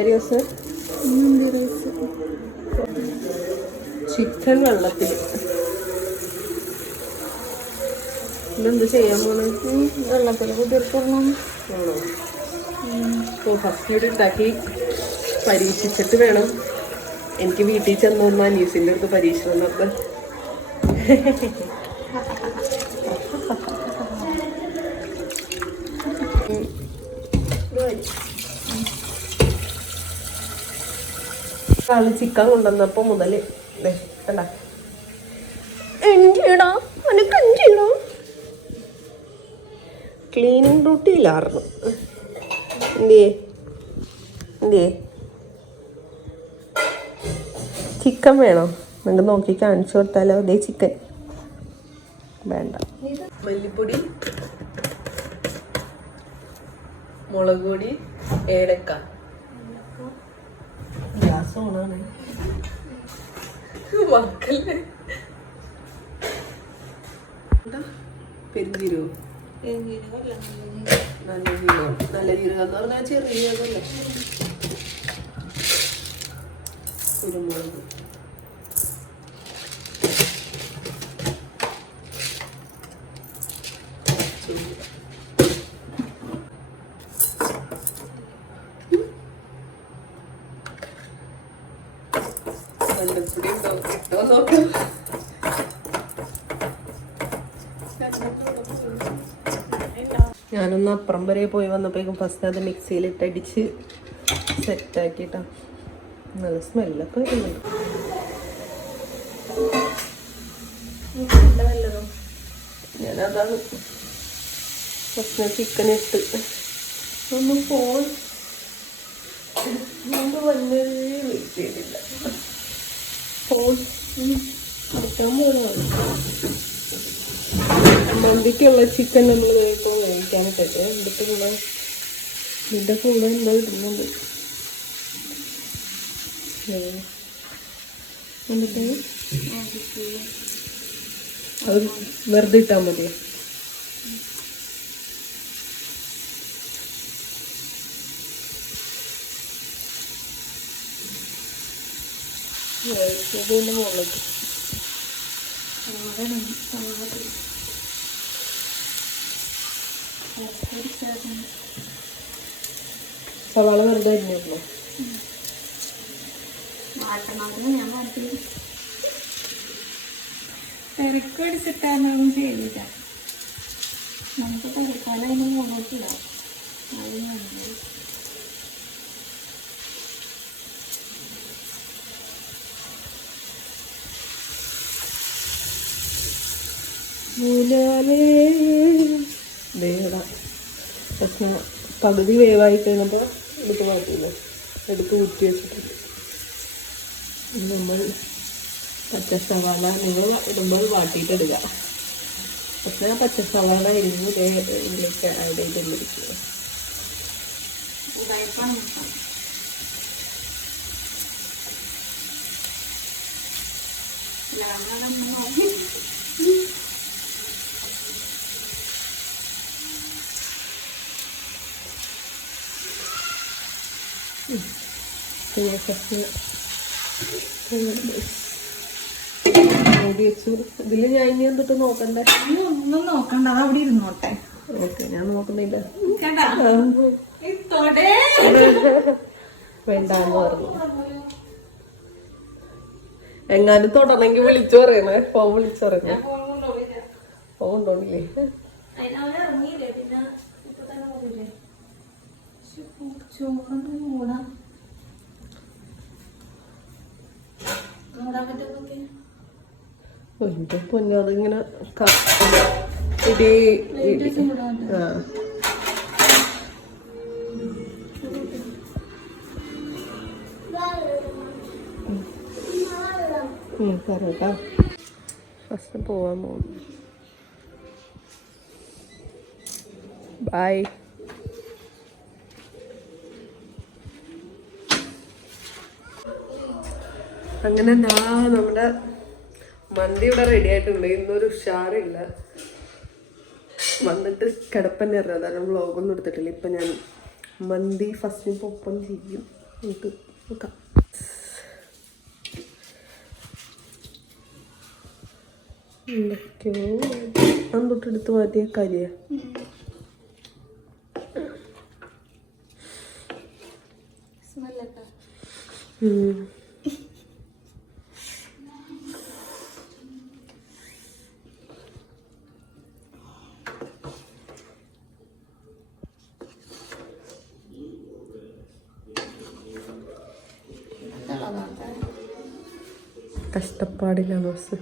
എന്തൊരു ദിവസം ചിക്കൻ വെള്ളത്തിൽ ഇതെന്ത് ചെയ്യാൻ പോണ്? വെള്ളത്തിൽ കുതിർക്കണം ആണോ? ഇപ്പോൾ ഫസ്റ്റ് ഇവിടെ ഉണ്ടാക്കി പരീക്ഷിച്ചിട്ട് വേണം. എനിക്ക് വീട്ടിൽ ചെന്നു അനീസിന്റെ അടുത്ത് പരീക്ഷണം നടത്താൻ. ആൾ ചിക്കൻ കൊണ്ടുവന്നപ്പോ മുതൽ ദേ, കണ്ടാ. എന്തിടാ അനക്ക് ക്ലീനിങ് ഡ്യൂട്ടി ഇല്ലായിരുന്നു എന്തേ എന്തേ ചിക്കൻ വേണോ? നിങ്ങൾക്ക് നോക്കി കാണിച്ചു കൊടുത്താലോ? അതേ ചിക്കൻ. വേണ്ട. മല്ലിപ്പൊടി മുളക് പൊടി ഏലക്ക. ഗ്യാസ് ഓണാണ് മക്കളെ. എന്താ? പെരുംജീരകോ? നല്ല ജീരകം. നല്ല ജീരകം എന്ന് പറഞ്ഞാൽ ചെറിയ ജീരകമല്ലേ? കുരുമുളക്. നോക്കാം. ഞാനൊന്ന് അപ്പുറം വരെ പോയി വന്നപ്പോഴേക്കും ഫസ്റ്റ് അത് മിക്സിയിലിട്ട് അടിച്ച് സെറ്റാക്കിട്ടാ നല്ല സ്മെല്ലൊക്കെ വരുന്നുണ്ട്. ഞാനതാണ് ഫസ്റ്റ് ചിക്കൻ ഇട്ട്. ഒന്ന് ഫോൺ മുമ്പ് വന്നേ വെയിറ്റ് ചെയ്തില്ല. ഫോൺ മന്തിക്കുള്ള ചിക്കൻ നമ്മൾ ഇപ്പോൾ വേവിക്കാൻ പറ്റും എന്നിട്ട് കൂടെ ഇതിന്റെ കൂടെ എന്തോ ഇടുന്നുണ്ട്. എന്നിട്ട്? അത് വെറുതെ ഇട്ടാൽ മതിയോ? ഇതിന്റെ മുകളിലേക്ക് സവാള വെറുതെ അരിഞ്ഞിരുന്നു? ഞാൻ ചെയ്തില്ല നമുക്ക് അതിന് മുന്നോട്ടില്ല മൂലാലേ വേട പക്ഷെ പകുതി വേവായി കഴിഞ്ഞപ്പോൾ എടുത്ത് മാറ്റിയില്ല? എടുത്ത് ഊറ്റി വെച്ചിട്ടുണ്ട്. നമ്മൾ പച്ച സവാള നിങ്ങൾ ഇടുമ്പോൾ വാട്ടിയിട്ടിടുക പക്ഷെ പച്ച സവാള ദേ ഇതിലേക്ക് ആഡ് ചെയ്തിരിക്കുക വെച്ചു ഇതിൽ ഞാൻ ഇനി എന്തിട്ട് നോക്കണ്ടേ. ഒന്നും നോക്കണ്ട അത് അവിടെ ഇരുന്നോട്ടെ ഓക്കെ ഞാൻ നോക്കുന്നില്ല വേണ്ടാന്ന് പറഞ്ഞു എങ്ങാനും തൊടണമെങ്കിൽ വിളിച്ചു പറയണേ ഫോൺ വിളിച്ചു പറയണേ ഫോൺ ഉണ്ടോണില്ലേ ഇറങ്ങിയില്ലേ പിന്നെ എന്റെ പൊന്നു അതിങ്ങനെ ഇടി ആ. ഫസ്റ്റ് പോവാൻ പോകുന്നു ബൈ അങ്ങനെ ദാ നമ്മുടെ മന്തി ഇവിടെ റെഡി ആയിട്ടുണ്ട്. ഇന്നൊരു ഉഷാറില്ല. വന്നിട്ട് കിടപ്പന്നെ അറിയാം അതാണ് വ്ളോഗൊന്നും എടുത്തിട്ടില്ല. ഇപ്പം ഞാൻ മന്തി ഫസ്റ്റ് ഒപ്പം ചെയ്യും. നമുക്ക് നോക്കാം. എന്തൊക്കെയോ. അന്തൊട്ടെടുത്ത് മാറ്റിയ കരിയ. സ്മെല്ലൊക്കെ കഷ്ടപ്പാടില്ല ബസ്.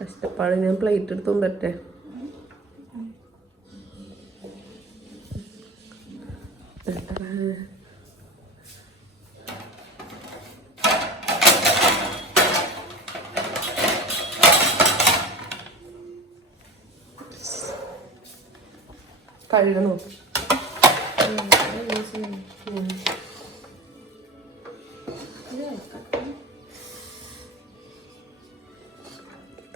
കഷ്ടപ്പാട്. ഞാൻ പ്ലേറ്റ് എടുത്തും പറ്റേ കഴുകണോ.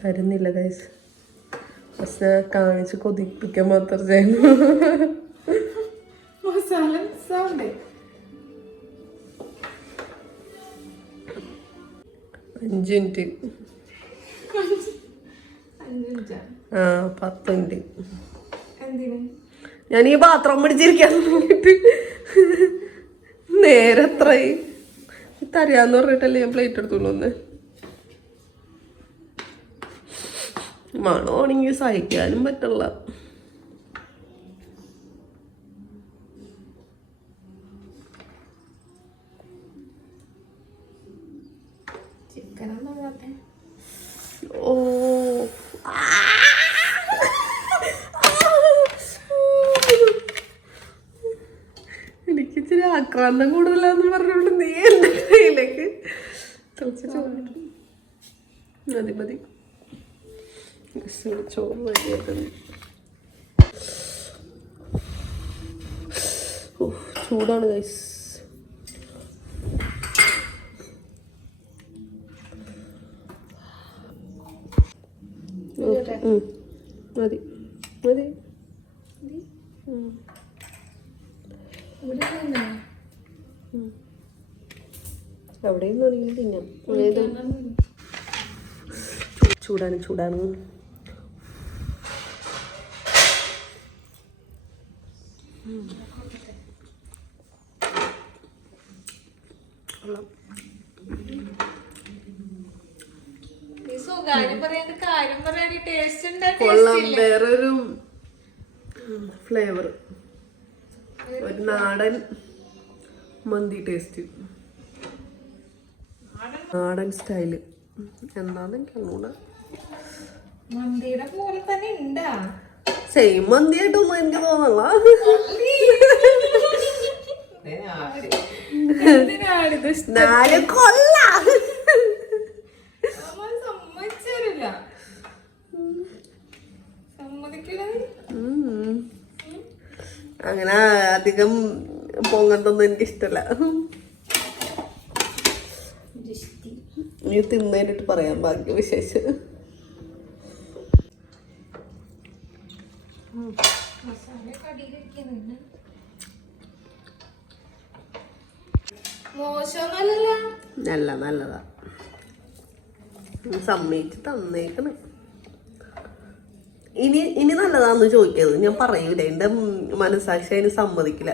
തരുന്നില്ല ഗൈസ് പക്ഷെ കാണിച്ച് കൊതിപ്പിക്കാൻ മാത്രം ചെയ്യുന്നു. മസാല സൗണ്ട് അഞ്ച് മിനിറ്റാ. ആ പത്ത് മിനിറ്റ്. എന്തിന്? ഞാൻ ഈ പാത്രം പിടിച്ചിരിക്കാൻ തുടങ്ങിയിട്ട് നേരെ എത്രയായി തരാന്ന് പറഞ്ഞിട്ടല്ലേ ഞാൻ പ്ലേറ്റ് എടുത്തോളൂ ഒന്ന്. മണമാണെങ്കിൽ സഹിക്കാനും പറ്റില്ല ആക്രാന്തം കൂടുതലാന്ന് പറഞ്ഞുകൊണ്ട് നീ എന്റെ കയ്യിലേക്ക് മതി മതി. ചൂടാണ് ഗൈസ് മതി മതി. എവിടെയും വേണമെങ്കിലും തിന്നാം. അതായത് ചൂടാണ് ചൂടാണ്. കൊള്ളാം. വേറൊരു ഫ്ലേവർ ഒരു നാടൻ മന്തി ടേസ്റ്റ് നാടൻ സ്റ്റൈൽ. മന്തിയുടെ പോലെ തന്നെ ഉണ്ടാ സെയിം മന്തി ആയിട്ടൊന്നും എനിക്ക് തോന്നല്ല നാല്. അങ്ങനെ അധികം പൊങ്ങത്തൊന്നും എനിക്ക് ഇഷ്ടല്ല നീ തിന്നതിനിട്ട് പറയാം ബാക്കി വിശേഷം. മസാല കടിയിലിരിക്കുന്നുണ്ട് മോശമൊന്നല്ലല്ലോ നല്ല നല്ലതാ. സമ്മതിച്ച് തന്നേക്കണ്. ഇനി ഇനി നല്ലതാന്ന് ചോദിക്കരുത്. ഞാൻ പറയൂല എന്റെ മനസ്സാക്ഷി മനസാക്ഷി അതിന് സമ്മതിക്കില്ല.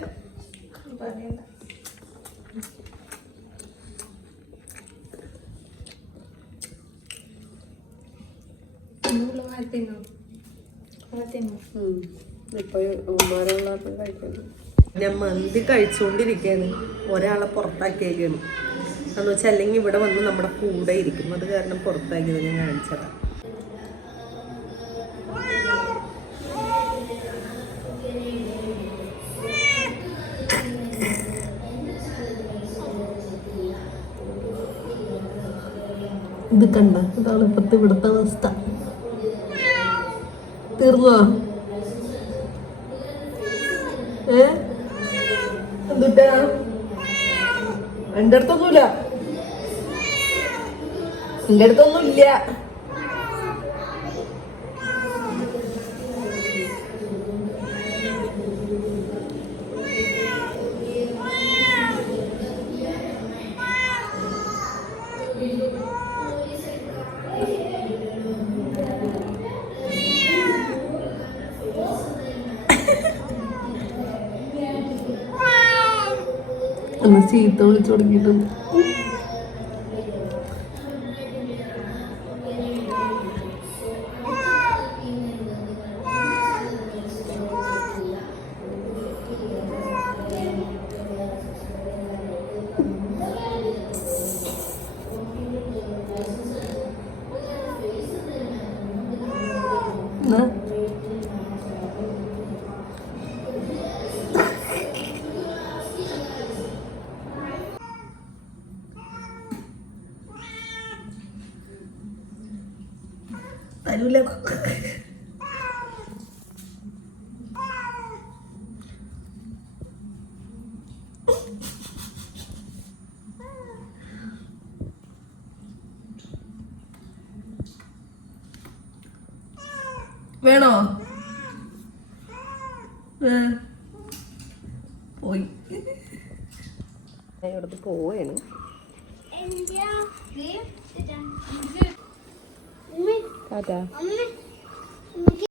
കഴിക്കുന്നു ഞാൻ മന്തി കഴിച്ചുകൊണ്ടിരിക്കുകയാണ് ഒരാളെ പുറത്താക്കിയേക്കാണ്. എന്ന് വെച്ചാൽ അല്ലെങ്കിൽ ഇവിടെ വന്ന് നമ്മുടെ കൂടെ ഇരിക്കും. അത് കാരണം പുറത്താക്കിയത് ഞാൻ കാണിച്ചതാണ് ഇത് കണ്ട? ഇതാണ് ഇപ്പത്തെ ഇവിടുത്തെ അവസ്ഥ. തീർന്നോ ഏ? എന്തുട്ടാ? എന്റെ അടുത്തൊന്നുമില്ല. എന്റെ അടുത്തൊന്നുമില്ല. ചീത്ത വിളിച്ചു തുടങ്ങിയിട്ടുണ്ട്. വേണോ. പോയി. ഇവിടുത്തെ പോവാണ്. ടാറ്റാ. അമ്മ.